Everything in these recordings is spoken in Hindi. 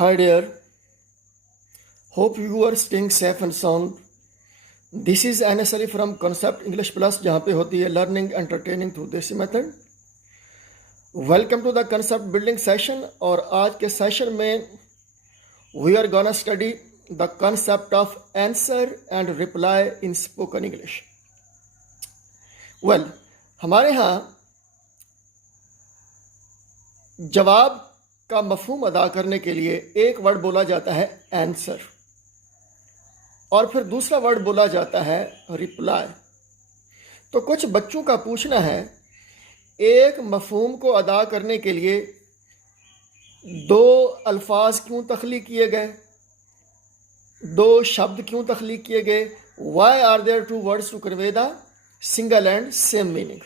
Hi dear, hope you are staying safe and sound. This is Anas Ali from Concept English Plus, जहाँ पे होती है learning entertaining through desi method. Welcome to the concept building session. और आज के सेशन में we are gonna study the concept of answer and reply in spoken English. Well, हमारे यहाँ जवाब का मफहूम अदा करने के लिए एक वर्ड बोला जाता है आंसर और फिर दूसरा वर्ड बोला जाता है रिप्लाई. तो कुछ बच्चों का पूछना है, एक मफहूम को अदा करने के लिए दो अल्फाज क्यों तख्लीक किए गए, दो शब्द क्यों तख्लीक किए गए, why are there two words to convey the single and same meaning.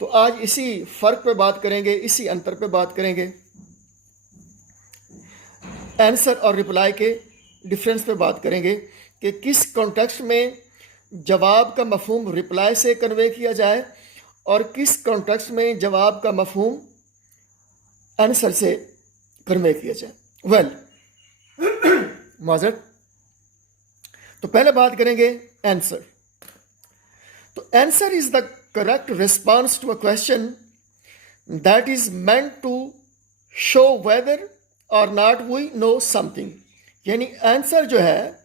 तो आज इसी फ़र्क पे बात करेंगे, इसी अंतर पे बात करेंगे, आंसर और रिप्लाई के डिफरेंस पे बात करेंगे कि किस कॉन्टेक्स्ट में जवाब का मफहूम रिप्लाई से कन्वे किया जाए और किस कॉन्टेक्स्ट में जवाब का मफहूम आंसर से कन्वे किया जाए. वेल, माजरत, तो पहले बात करेंगे आंसर. तो answer is the correct response to a question that is meant to show whether or not we know something. यानी आंसर जो है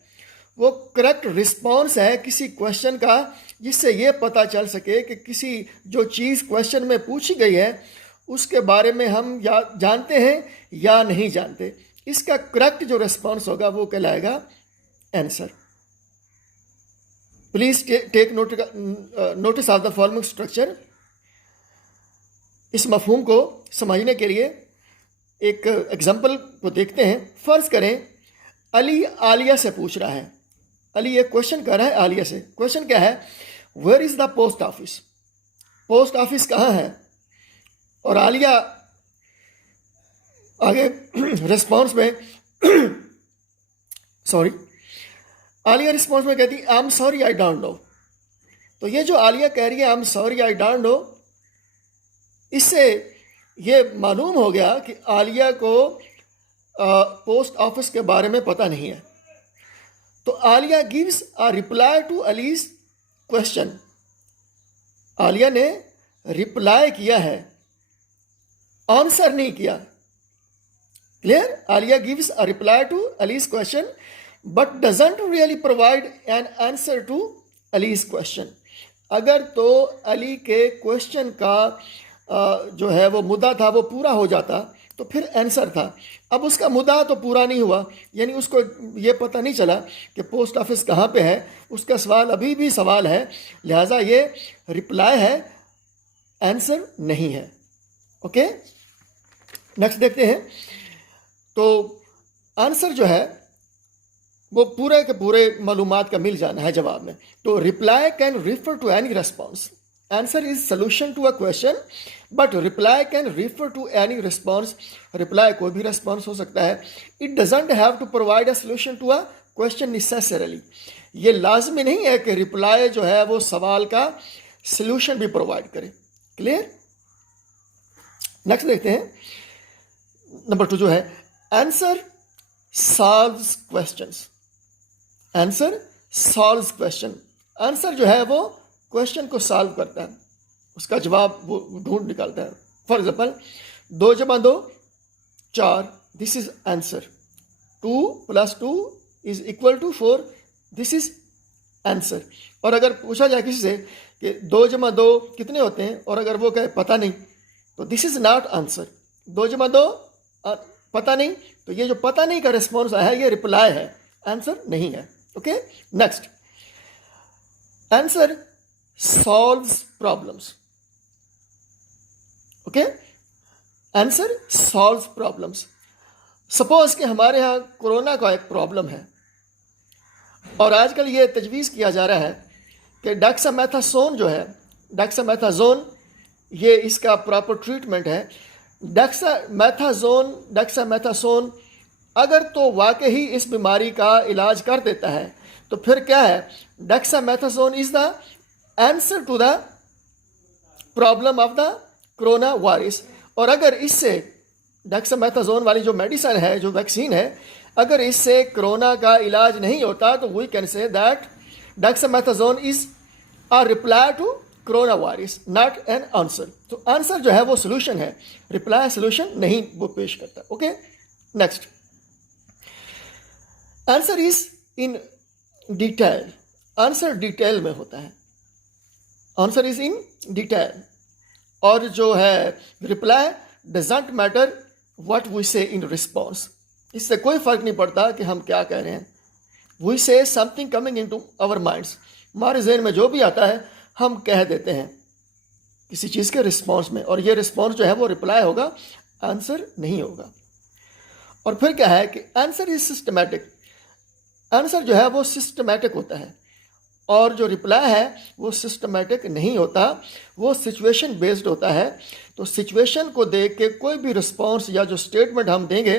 वो करेक्ट रिस्पॉन्स है किसी क्वेश्चन का, जिससे ये पता चल सके कि किसी जो चीज़ क्वेश्चन में पूछी गई है उसके बारे में हम या जानते हैं या नहीं जानते. इसका करेक्ट जो रिस्पॉन्स होगा वो कहलाएगा answer. Please take notice of the following structure. इस मफहूम को समझने के लिए एक एग्जाम्पल को देखते हैं. फ़र्ज़ करें अली आलिया से पूछ रहा है. अली एक क्वेश्चन कर रहा है आलिया से. क्वेश्चन क्या है? Where is the post office. Post office कहाँ है? और आलिया आगे रिस्पॉन्स में आलिया रिस्पॉन्स में कहती I am sorry I don't know. तो ये जो आलिया कह रही है I am sorry I don't know, इससे ये मालूम हो गया कि आलिया को पोस्ट ऑफिस के बारे में पता नहीं है. तो Aliya gives a reply to Ali's question. Aliya ने रिप्लाई किया है, आंसर नहीं किया. Clear? Aliya gives a reply to Ali's question but doesn't really provide an answer to Ali's question. अगर तो अली के क्वेश्चन का जो है वो मुद्दा था वो पूरा हो जाता तो फिर आंसर था. अब उसका मुद्दा तो पूरा नहीं हुआ, यानी उसको ये पता नहीं चला कि पोस्ट ऑफिस कहाँ पे है. उसका सवाल अभी भी सवाल है, लिहाजा ये रिप्लाई है, आंसर नहीं है. ओके, नेक्स्ट देखते हैं. तो आंसर जो है वो पूरे के पूरे मालूमात का मिल जाना है जवाब में. तो reply can refer to any response. Answer is solution to a question but reply can refer to any response. Reply कोई भी रिस्पॉन्स हो सकता है. It doesn't have to provide a solution to a question necessarily. ये लाजमी नहीं है कि रिप्लाई जो है वो सवाल का सोल्यूशन भी प्रोवाइड करे. क्लियर? नेक्स्ट देखते हैं. नंबर 2 जो है answer solves questions. Answer solves question. Answer जो है वो क्वेश्चन को सॉल्व करता है, उसका जवाब वो ढूंढ निकालता है. For example 2 + 2 4, this is answer. 2 + 2 is equal to 4, this is answer. और अगर पूछा जाए किसी से कि 2 + 2 कितने होते हैं और अगर वो कहे पता नहीं, तो दिस इज नॉट आंसर. 2 + 2 पता नहीं, तो ये जो पता नहीं का रिस्पॉन्स आया है ये रिप्लाई है, आंसर नहीं है. Okay, next. Answer solves problems. Okay, answer solves problems. Suppose कि हमारे यहाँ कोरोना का एक प्रॉब्लम है और आजकल ये तजवीज़ किया जा रहा है कि डेक्सामेथासोन जो है, डेक्सामेथाजोन, ये इसका प्रॉपर ट्रीटमेंट है. डेक्सामेथासोन अगर तो वाकई इस बीमारी का इलाज कर देता है तो फिर क्या है? Dexamethasone is the answer to the problem of the corona virus. और अगर इससे डेक्सामेथासोन वाली जो मेडिसिन है, जो वैक्सीन है, अगर इससे कोरोना का इलाज नहीं होता तो we can say that dexamethasone is a reply to corona virus, not an answer. तो आंसर जो है वो सोल्यूशन है, रिप्लाई सोल्यूशन नहीं वो पेश करता। Okay, next, answer is in detail. Answer detail में होता है, आंसर इज इन डिटेल। और जो है reply doesn't matter what we say in response, इससे कोई फर्क नहीं पड़ता कि हम क्या कह रहे हैं। We say something coming into our minds, हमारे जहन में जो भी आता है हम कह देते हैं किसी चीज़ के रिस्पॉन्स में, और ये रिस्पॉन्स जो है वो रिप्लाई होगा, आंसर नहीं होगा। और फिर क्या है कि आंसर इज सिस्टमैटिक। आंसर जो है वो सिस्टमैटिक होता है, और जो रिप्लाई है वो सिस्टमैटिक नहीं होता, वो सिचुएशन बेस्ड होता है। तो सिचुएशन को देख के कोई भी रिस्पॉन्स या जो स्टेटमेंट हम देंगे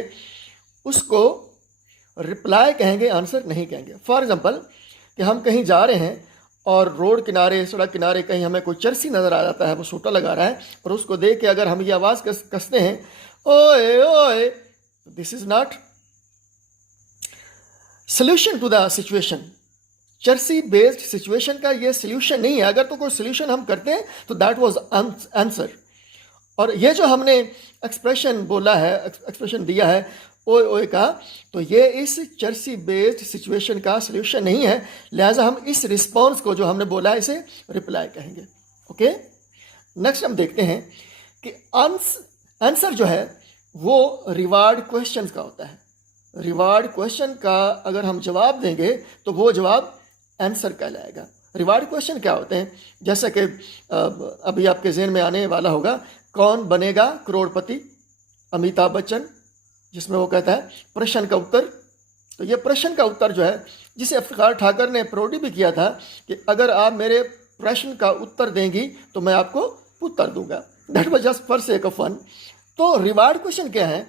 उसको रिप्लाई कहेंगे, आंसर नहीं कहेंगे। फॉर एग्जांपल कि हम कहीं जा रहे हैं और रोड किनारे, सड़क किनारे कहीं हमें कोई चरसी नज़र आ जाता है, वो सूटा लगा रहा है, और उसको देख के अगर हम ये आवाज़ कसते हैं ओए ओए, this is not solution to the situation. चर्सी बेस्ड सिचुएशन का ये सोल्यूशन नहीं है। अगर तो कोई सोल्यूशन हम करते हैं तो दैट वाज आंसर। और ये जो हमने एक्सप्रेशन बोला है, एक्सप्रेशन दिया है ओए ओए का, तो ये इस चर्सी बेस्ड सिचुएशन का सोल्यूशन नहीं है, लिहाजा हम इस रिस्पॉन्स को जो हमने बोला है इसे रिप्लाई कहेंगे। ओके, नेक्स्ट हम देखते हैं कि आंसर जो है वो रिवार्ड क्वेश्चन का होता है। रिवार्ड क्वेश्चन का अगर हम जवाब देंगे तो वो जवाब आंसर कहलाएगा। रिवार्ड क्वेश्चन क्या होते हैं, जैसे कि अभी आपके जहन में आने वाला होगा, कौन बनेगा करोड़पति, अमिताभ बच्चन, जिसमें वो कहता है प्रश्न का उत्तर। तो ये प्रश्न का उत्तर जो है, जिसे इफ्तिखार ठाकर ने प्रोडी भी किया था कि अगर आप मेरे प्रश्न का उत्तर देंगी तो मैं आपको पुत्र दूंगा, that was just for sake of fun. तो रिवार्ड क्वेश्चन क्या है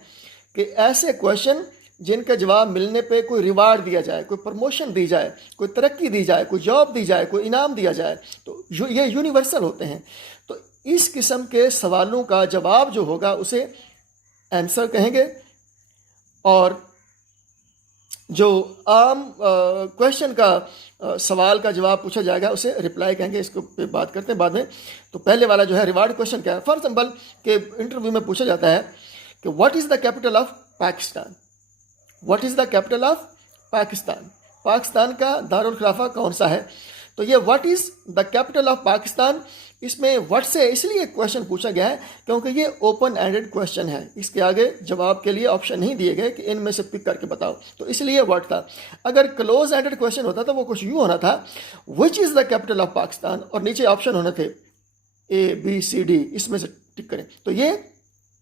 कि ऐसे क्वेश्चन जिनका जवाब मिलने पे कोई रिवार्ड दिया जाए, कोई प्रमोशन दी जाए, कोई तरक्की दी जाए, कोई जॉब दी जाए, कोई इनाम दिया जाए, तो ये यूनिवर्सल होते हैं। तो इस किस्म के सवालों का जवाब जो होगा उसे आंसर कहेंगे, और जो आम क्वेश्चन का सवाल का जवाब पूछा जाएगा उसे रिप्लाई कहेंगे। इसको पे बात करते हैं बाद में। तो पहले वाला जो है रिवार्ड क्वेश्चन क्या है, फॉर एग्जाम्पल के इंटरव्यू में पूछा जाता है कि what is the capital of Pakistan. What is the capital of Pakistan, Pakistan का दारुल खिलाफा कौन सा है। तो ये what is the capital of Pakistan, इसमें व्हाट से इसलिए क्वेश्चन पूछा गया है क्योंकि ये ओपन एंडेड क्वेश्चन है, इसके आगे जवाब के लिए ऑप्शन नहीं दिए गए कि इनमें से पिक करके बताओ, तो इसलिए व्हाट था। अगर क्लोज एंडेड क्वेश्चन होता तो वो कुछ यूँ होना था, which is the capital of Pakistan, और नीचे ऑप्शन होने थे ABCD, इसमें से टिक करें। तो ये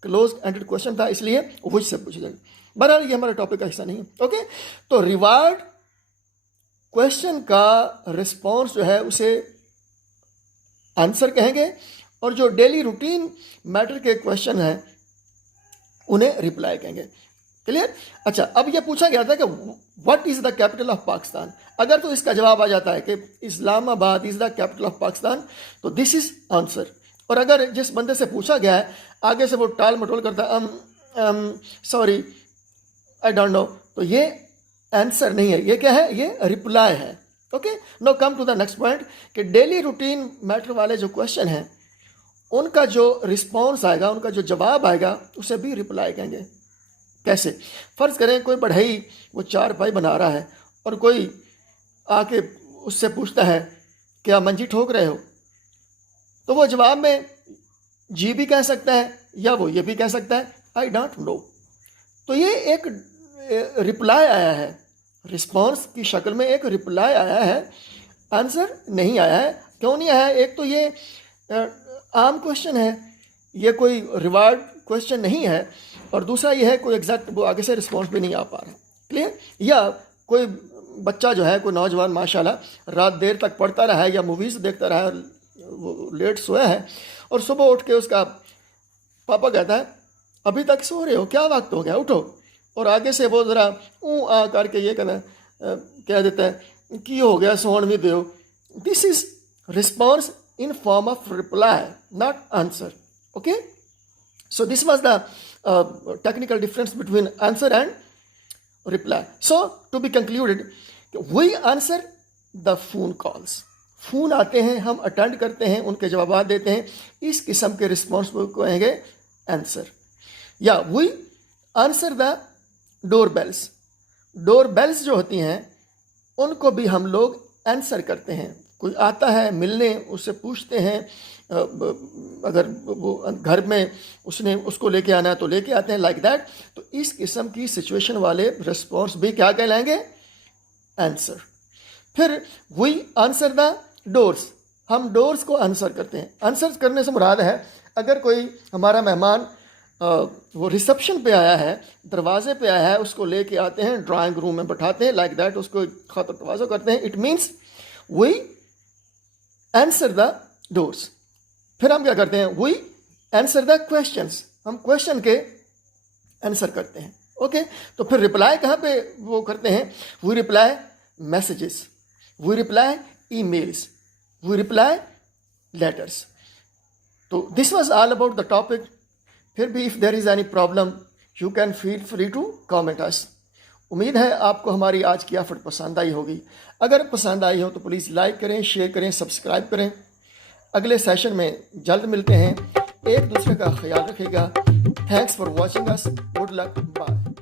क्लोज एंडेड क्वेश्चन था, इसलिए विच से पूछा जाएगा। बहरहाल ये हमारे टॉपिक का हिस्सा नहीं है। ओके, तो रिवार्ड क्वेश्चन का रिस्पॉन्स जो है उसे आंसर कहेंगे, और जो डेली रूटीन मैटर के क्वेश्चन हैं उन्हें रिप्लाई कहेंगे। क्लियर। अच्छा, अब ये पूछा गया था कि what is the capital of Pakistan. अगर तो इसका जवाब आ जाता है कि Islamabad is the capital of Pakistan, तो दिस इज़ आंसर। और अगर जिस बंदे से पूछा गया है आगे से वो टाल मटोल करता सॉरी आई डोंट नो, तो ये आंसर नहीं है, ये क्या है, ये रिप्लाई है। Okay, no come to the next point कि डेली रूटीन मैटर वाले जो क्वेश्चन हैं उनका जो रिस्पॉन्स आएगा, उनका जो जवाब आएगा उसे भी रिप्लाई कहेंगे। कैसे, फ़र्ज़ करें कोई बढ़ई वो चारपाई बना रहा है और कोई आके उससे पूछता है क्या मंजी ठोक रहे हो, तो वो जवाब में जी भी कह सकता है या वो ये भी कह सकता है आई डोंट नो। तो ये एक रिप्लाई आया है, रिस्पॉन्स की शक्ल में एक रिप्लाई आया है, आंसर नहीं आया है। क्यों नहीं आया है, एक तो ये आम क्वेश्चन है, ये कोई रिवार्ड क्वेश्चन नहीं है, और दूसरा ये है कोई एग्जैक्ट वो आगे से रिस्पॉन्स भी नहीं आ पा रहा। क्लियर। या कोई बच्चा जो है, कोई नौजवान माशाल्लाह रात देर तक पढ़ता रहा है या मूवीज़ देखता रहा है, वो लेट सोया है, और सुबह उठ के उसका पापा कहता है अभी तक सो रहे हो, क्या वक्त हो गया, उठो, और आगे से वो ज़रा आ करके ये कह देता है कि हो गया सोन भी दो। This is response in form of reply, not answer. Okay, So this was the technical difference between answer and reply. So to be concluded, we answer the phone calls. Phone आते हैं, हम अटेंड करते हैं, उनके जवाब देते हैं, इस किस्म के रिस्पॉन्स को कहेंगे आंसर. या we answer the door bells. Door bells जो होती हैं उनको भी हम लोग आंसर करते हैं. कोई आता है मिलने, उससे पूछते हैं, अगर वो घर में उसको लेके आना है तो लेके आते हैं, लाइक दैट. तो इस किस्म की सिचुएशन वाले रिस्पॉन्स भी क्या कहलाएंगे? आंसर. फिर वी आंसर द डोर्स. हम डोर्स को आंसर करते हैं. आंसर करने से मुराद है, अगर कोई हमारा मेहमान वो रिसेप्शन पे आया है, दरवाजे पे आया है, उसको लेके आते हैं, ड्राइंग रूम में बैठाते हैं, लाइक दैट, उसको खातर तवाज़ो करते हैं. It means we answer the doors. फिर हम क्या करते हैं? We answer the questions. हम क्वेश्चन के आंसर करते हैं. ओके. तो फिर रिप्लाई कहाँ पे वो करते हैं? We reply messages, we reply emails, we reply letters. So this was all about the topic. फिर भी if there is any problem, you can feel free to comment us. उम्मीद है आपको हमारी आज की एफर्ट पसंद आई होगी. अगर पसंद आई हो तो प्लीज़ लाइक करें, शेयर करें, सब्सक्राइब करें. अगले सेशन में जल्द मिलते हैं. एक दूसरे का ख्याल रखिएगा. Thanks for watching us. Good luck. Bye.